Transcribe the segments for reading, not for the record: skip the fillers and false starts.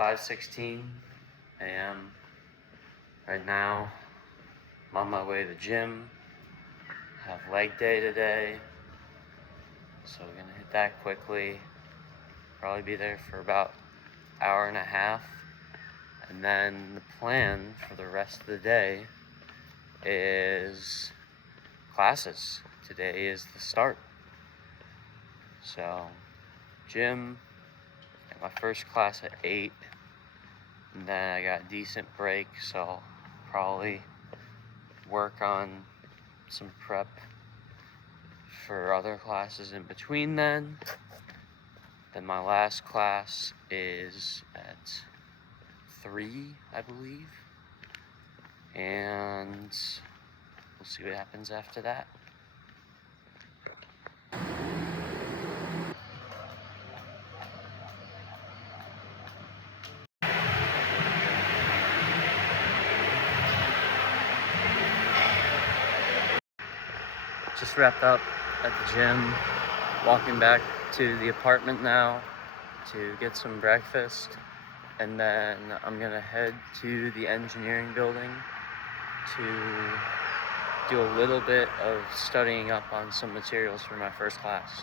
5:16 a.m. Right now, I'm on my way to the gym. I have leg day today, so we're gonna hit that quickly. Probably be there for about an hour and a half. And then the plan for the rest of the day is classes. Today is the start. So, gym, got my first class at 8. And then I got a decent break, so I'll probably work on some prep for other classes in between then. Then my last class is at 3, I believe. And we'll see what happens after that. Just wrapped up at the gym, walking back to the apartment now to get some breakfast, and then I'm gonna head to the engineering building to do a little bit of studying up on some materials for my first class.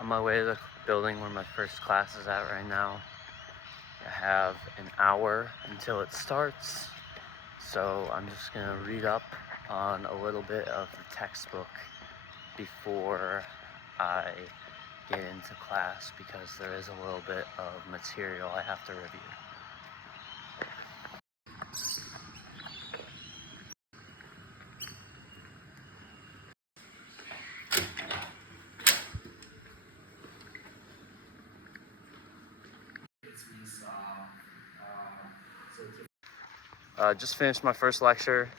On my way to the building where my first class is at right now. I have an hour until it starts, so I'm just gonna read up on a little bit of the textbook before I get into class, because there is a little bit of material I have to review. Just finished my first lecture.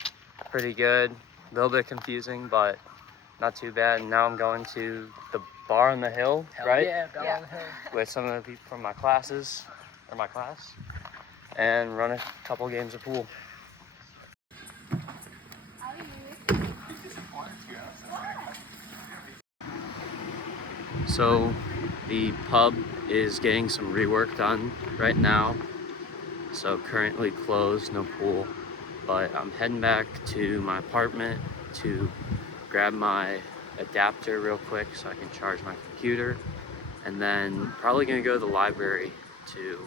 Pretty good. A little bit confusing, but not too bad. And now I'm going to the bar on the hill, right? Yeah, bar on the hill. With some of the people from my class, and run a couple games of pool. So the pub is getting some rework done right now. So currently closed, no pool, but I'm heading back to my apartment to grab my adapter real quick so I can charge my computer, and then probably gonna go to the library to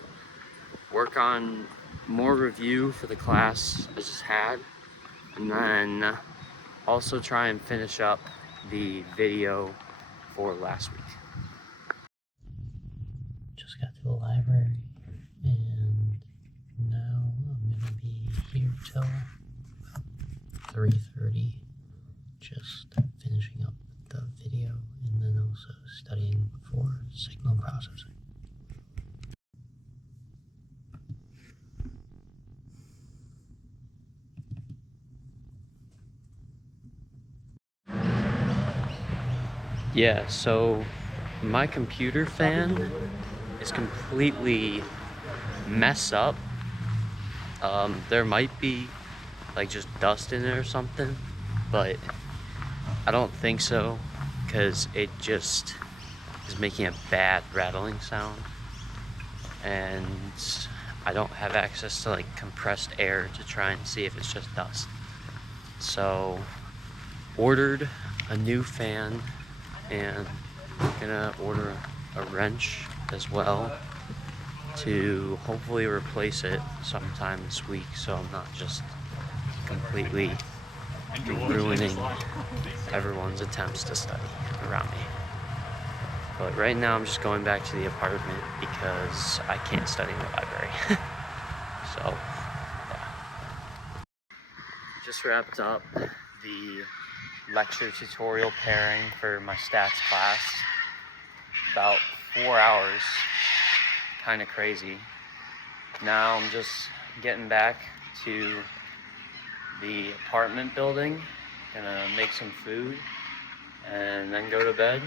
work on more review for the class I just had, and then also try and finish up the video for last week. Just got to the library, and now I'm gonna be here till about 3:30, just finishing up the video and then also studying for signal processing. Yeah, so my computer fan is completely messed up. There might be like just dust in it or something, but I don't think so, because it just is making a bad rattling sound, and I don't have access to like compressed air to try and see if it's just dust. So ordered a new fan, and gonna order a wrench as well to hopefully replace it sometime this week, so I'm not just completely ruining everyone's attempts to study around me. But right now I'm just going back to the apartment because I can't study in the library. So yeah. Just wrapped up the lecture tutorial pairing for my stats class. About 4 hours, kind of crazy. Now I'm just getting back to the apartment building, gonna make some food and then go to bed.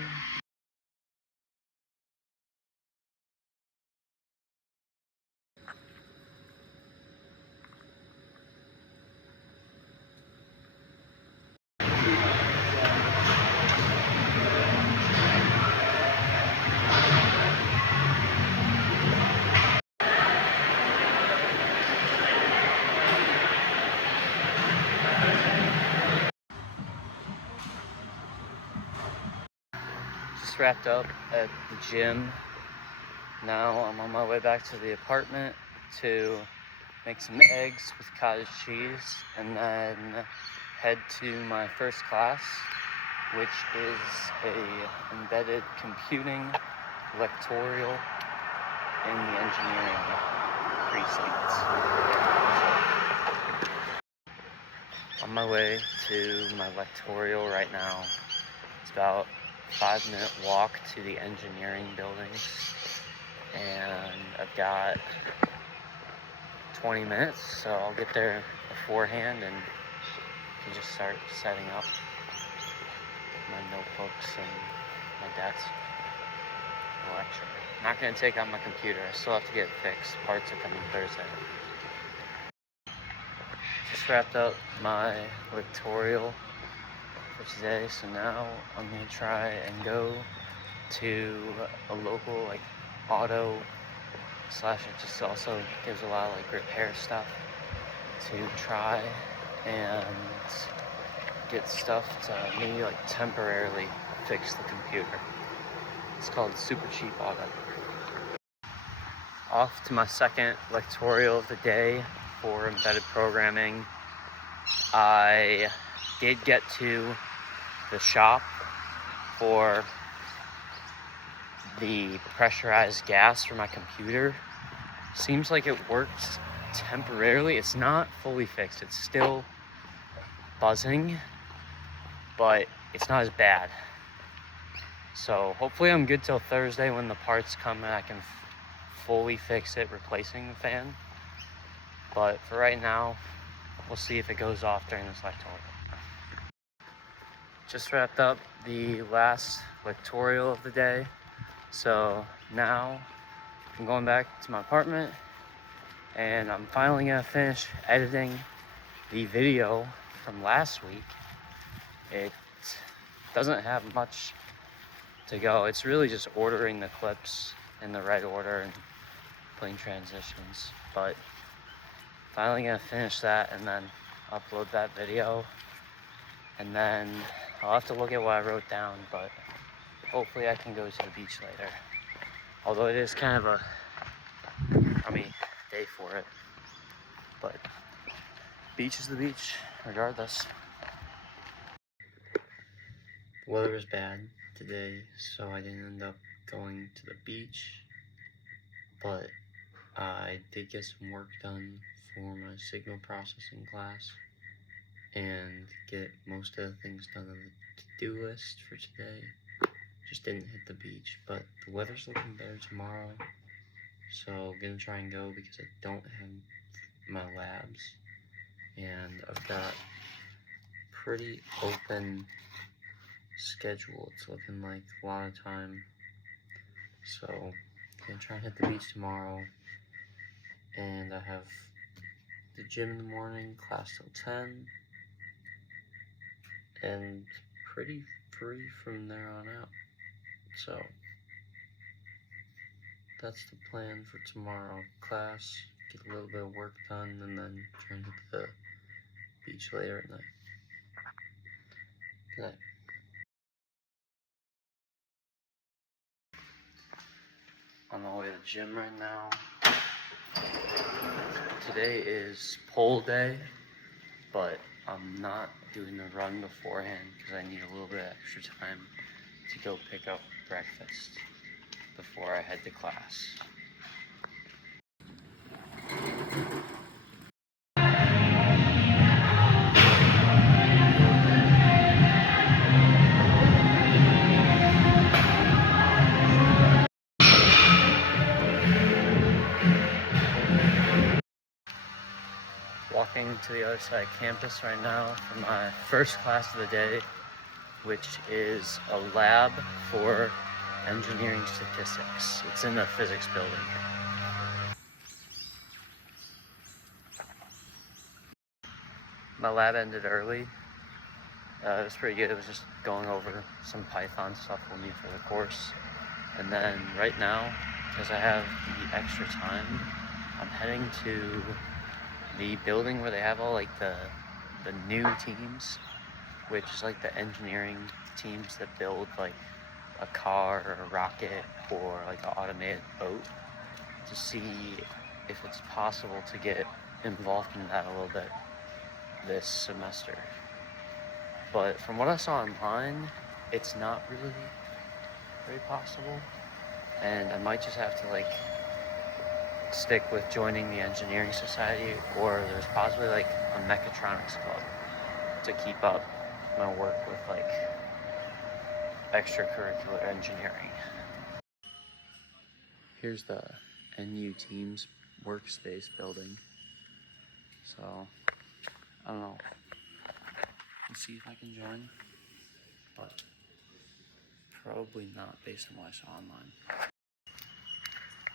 Just wrapped up at the gym. Now I'm on my way back to the apartment to make some eggs with cottage cheese and then head to my first class, which is a embedded computing lectorial in the engineering precinct. On my way to my lectorial right now. It's about a 5-minute walk to the engineering buildings, and I've got 20 minutes, so I'll get there beforehand and can just start setting up my notebooks and my desk for lecture. I'm not going to take out my computer. I still have to get it fixed. Parts are coming Thursday. Just wrapped up my lectorial for today, so now I'm going to try and go to a local auto slash it just also gives a lot of repair stuff to try and get stuff to maybe temporarily fix the computer. It's called Super Cheap Auto. Off to my second lectorial of the day for embedded programming. I did get to the shop for the pressurized gas for my computer. Seems like it works temporarily. It's not fully fixed. It's still buzzing, but it's not as bad. So hopefully I'm good till Thursday when the parts come and I can fully fix it, replacing the fan. But for right now, we'll see if it goes off during this lectorial. Just wrapped up the last lectorial of the day. So now I'm going back to my apartment and I'm finally gonna finish editing the video from last week. It doesn't have much to go. It's really just ordering the clips in the right order and putting transitions. But finally gonna finish that and then upload that video. And then I'll have to look at what I wrote down, but hopefully I can go to the beach later. Although it is kind of a crummy day for it. But beach is the beach, regardless. The weather was bad today, so I didn't end up going to the beach. But I did get some work done for my signal processing class and get most of the things done on the to-do list for today. Just didn't hit the beach, but the weather's looking better tomorrow, so I'm gonna try and go because I don't have my labs and I've got pretty open schedule. It's looking like a lot of time, so I'm gonna try and hit the beach tomorrow. And I have the gym in the morning, class till 10, and pretty free from there on out. So that's the plan for tomorrow. Class, get a little bit of work done, and then try and hit the beach later at night. Good night. On my way to the gym right now. Today is pole day, but I'm not doing the run beforehand because I need a little bit of extra time to go pick up breakfast before I head to class. Walking to the other side of campus right now for my first class of the day, which is a lab for engineering statistics. It's in the physics building. My lab ended early. It was pretty good. It was just going over some Python stuff we'll need for the course. And then right now, because I have the extra time, I'm heading to the building where they have all the new teams, which is the engineering teams that build a car or a rocket or like an automated boat to see if it's possible to get involved in that a little bit this semester. But from what I saw online, it's not really very possible, and I might just have to like stick with joining the engineering society, or there's possibly like a mechatronics club to keep up my work with like extracurricular engineering. Here's the NU Teams workspace building. So I don't know. Let's see if I can join, but probably not based on what I saw online.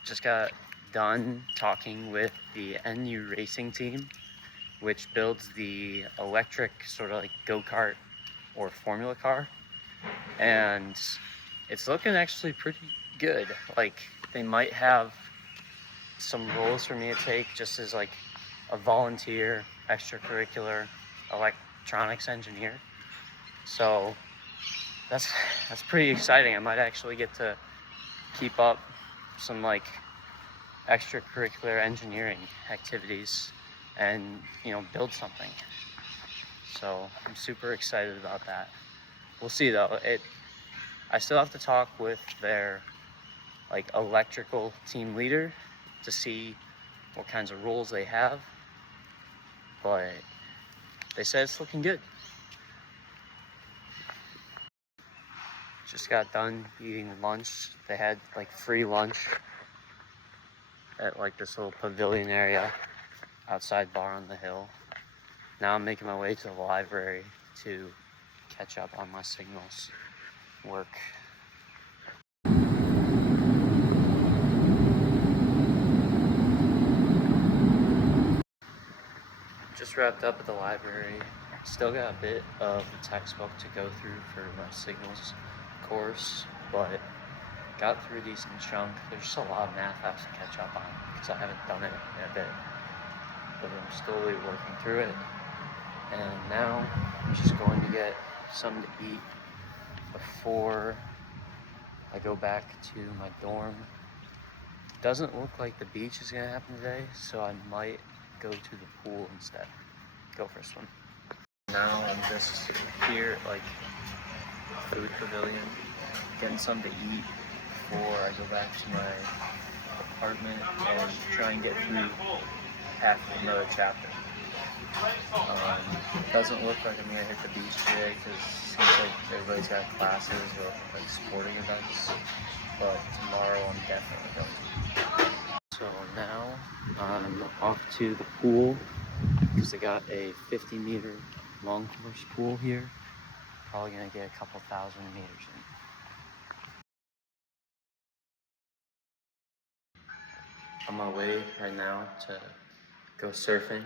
Just got done talking with the NU racing team, which builds the electric sort of like go-kart or formula car, and it's looking actually pretty good. Like they might have some roles for me to take just as like a volunteer extracurricular electronics engineer, so that's pretty exciting. I might actually get to keep up some like extracurricular engineering activities and, you know, build something. So I'm super excited about that. We'll see though. I still have to talk with their like electrical team leader to see what kinds of roles they have, but they said it's looking good. Just got done eating lunch. They had like free lunch at like this little pavilion area outside Bar on the Hill. Now I'm making my way to the library to catch up on my signals work. Just wrapped up at the library. Still got a bit of the textbook to go through for my signals course, but got through a decent chunk. There's just a lot of math I have to catch up on because I haven't done it in a bit, but I'm slowly working through it. And now I'm just going to get something to eat before I go back to my dorm. Doesn't look like the beach is gonna happen today, so I might go to the pool instead. Go for a swim. Now I'm just here at like food pavilion, getting something to eat before I go back to my apartment and try and get through half of another chapter. Doesn't look like I'm gonna hit the beach today because it seems like everybody's got classes or like sporting events, but tomorrow I'm definitely going. So now I'm off to the pool because they got a 50-meter long course pool here. Probably gonna get a couple thousand meters in. On my way right now to go surfing.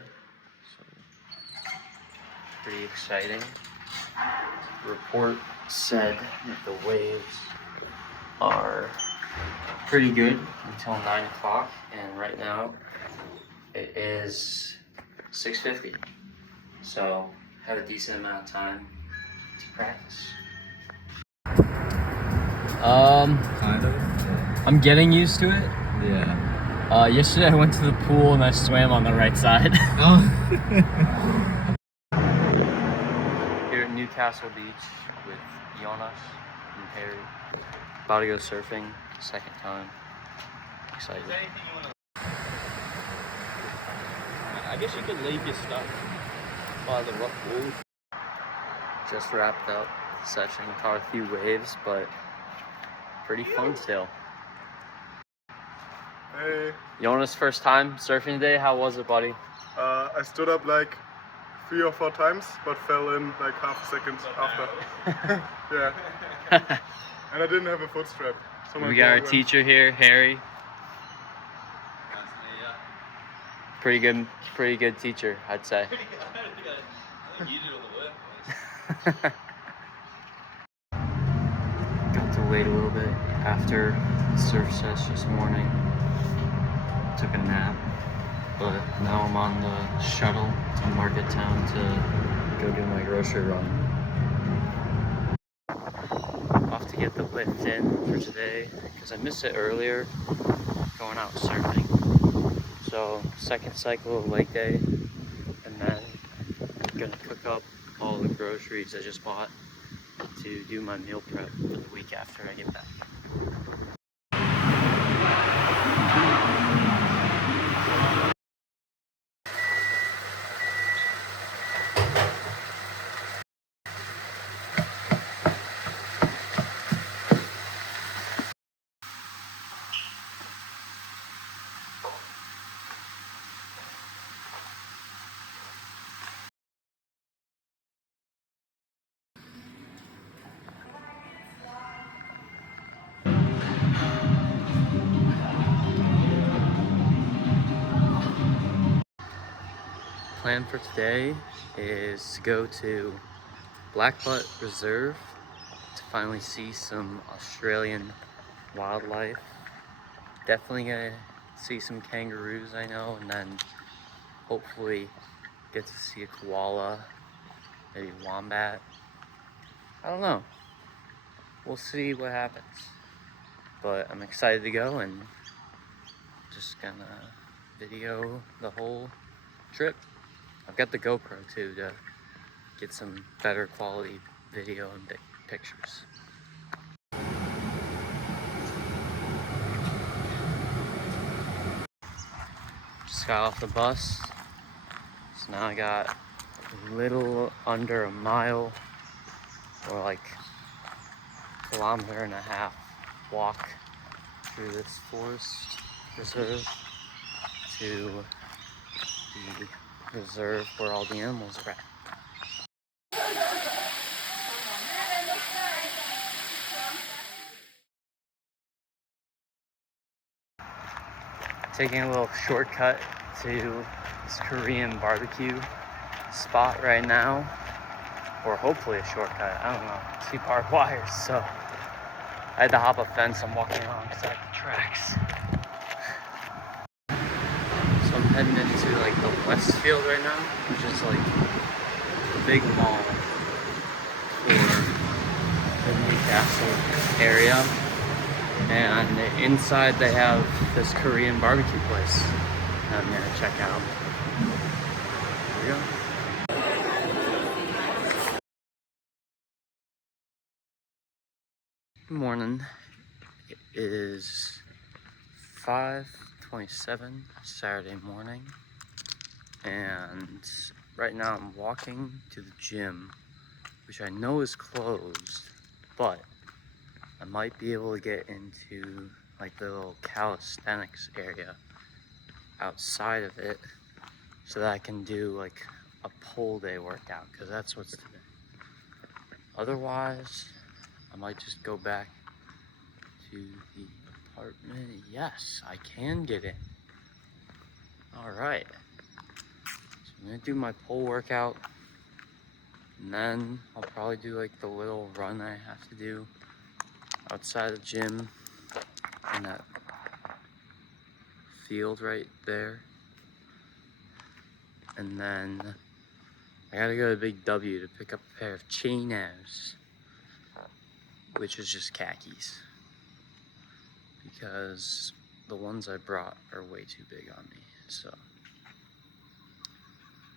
So pretty exciting. The report said that the waves are pretty good until 9 o'clock, and right now it is 6:50. So had a decent amount of time to practice. Kind of. I'm getting used to it. Yeah. Yesterday I went to the pool and I swam on the right side. Oh. Here at Newcastle Beach with Jonas and Harry. About to go surfing, second time. Excited. I guess you could leave your stuff by the rough pool. Just wrapped up the session, caught a few waves, but pretty fun still. Hey, Jonas, first time surfing today. How was it, buddy? I stood up like 3 or 4 times, but fell in like half a second after. Yeah. And I didn't have a foot strap. So We got our teacher here, Harry. Pretty good teacher, I'd say. I think you did all the work, boys. Got to wait a little bit after the surf session this morning. Took a nap, but now I'm on the shuttle to Market Town to go do my grocery run. Off to get the lift in for today because I missed it earlier going out surfing. So second cycle of leg day, and then I'm gonna cook up all the groceries I just bought to do my meal prep for the week after I get back. Plan for today is to go to Blackbutt Reserve to finally see some Australian wildlife. Definitely gonna see some kangaroos, I know, and then hopefully get to see a koala, maybe wombat. I don't know. We'll see what happens. But I'm excited to go and just gonna video the whole trip. I've got the GoPro too to get some better quality video and pictures. Just got off the bus, so now I got a little under a mile or like a kilometer and a half walk through this forest reserve to the reserve where all the animals are at. Taking a little shortcut to this Korean barbecue spot right now, or hopefully a shortcut, I don't know. See barbed wires, so I had to hop a fence. I'm walking alongside the tracks. So I'm heading into like the Westfield right now, which is like the big mall for the Newcastle area. And inside they have this Korean barbecue place that I'm gonna check out. Here we go. Good morning. It is 5:27 Saturday morning, and right now I'm walking to the gym, which I know is closed, but I might be able to get into like the little calisthenics area outside of it so that I can do like a pull day workout, because that's what's today. Otherwise, I might just go back to the apartment. Yes, I can get in. All right. So I'm gonna do my pull workout, and then I'll probably do like the little run I have to do outside the gym in that field right there. And then I gotta go to Big W to pick up a pair of chinos, which is just khakis, because the ones I brought are way too big on me. So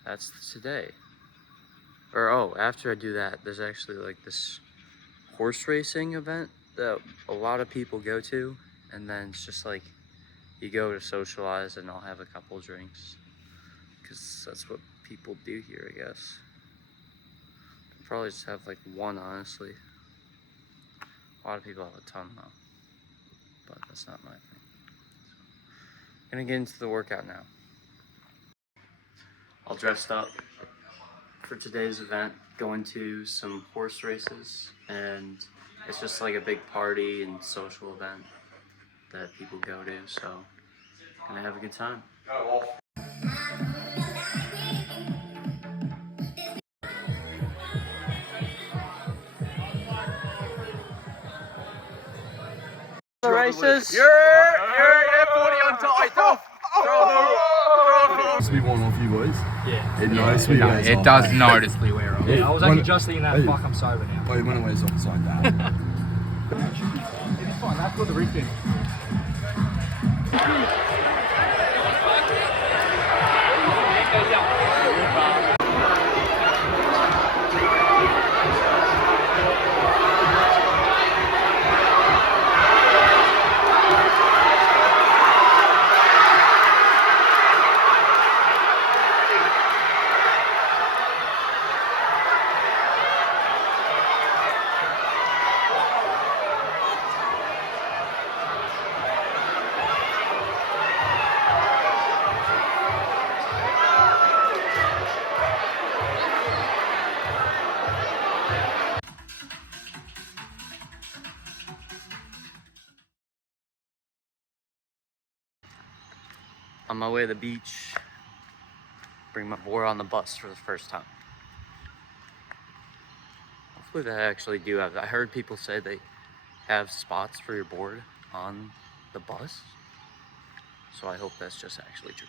that's today. Or oh, after I do that, there's actually like this horse racing event that a lot of people go to, and then it's just like you go to socialize and I'll have a couple drinks, because that's what people do here, I guess. I'll probably just have like one, honestly. A lot of people have a ton though, but that's not my thing. So, I'm gonna get into the workout now. All dressed up for today's event, going to some horse races, and it's just like a big party and social event that people go to, so gonna have a good time. The races. Yeah, 40 on top. Must be one off you boys. Yeah. It noticeably wears It off. does noticeably wear off. Yeah. I was only just thinking that, fuck, I'm sober now. But when it wears off, it's like that. It's fine, that's got the reef in. On my way to the beach, bring my board on the bus for the first time. Hopefully they actually do have, I heard people say they have spots for your board on the bus. So I hope that's just actually true.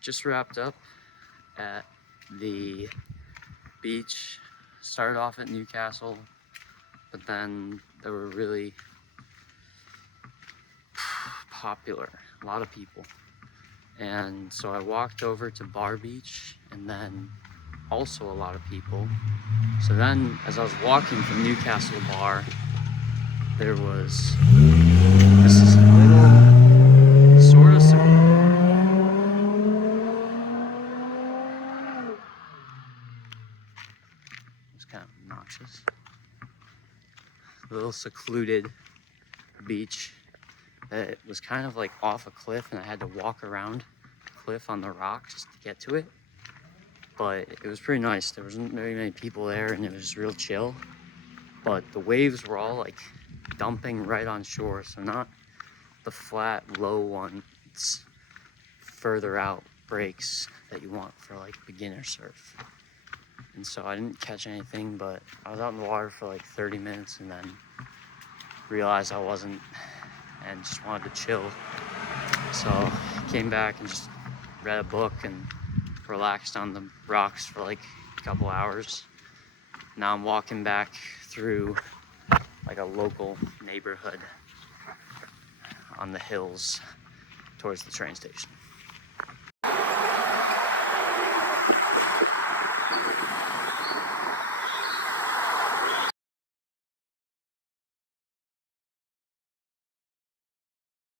Just wrapped up at the beach. Started off at Newcastle, but then they were really popular, a lot of people. And so I walked over to Bar Beach, and then also a lot of people. So then as I was walking from Newcastle Bar, there was this little sort of it's kind of obnoxious. A little secluded beach that was kind of like off a cliff, and I had to walk around the cliff on the rocks just to get to it. But it was pretty nice. There wasn't very many people there, and it was real chill. But the waves were all like dumping right on shore, so not the flat, low ones further out breaks that you want for like beginner surf. And so I didn't catch anything, but I was out in the water for like 30 minutes and then realized I wasn't and just wanted to chill. So came back and just read a book and relaxed on the rocks for like a couple hours. Now I'm walking back through like a local neighborhood on the hills towards the train station.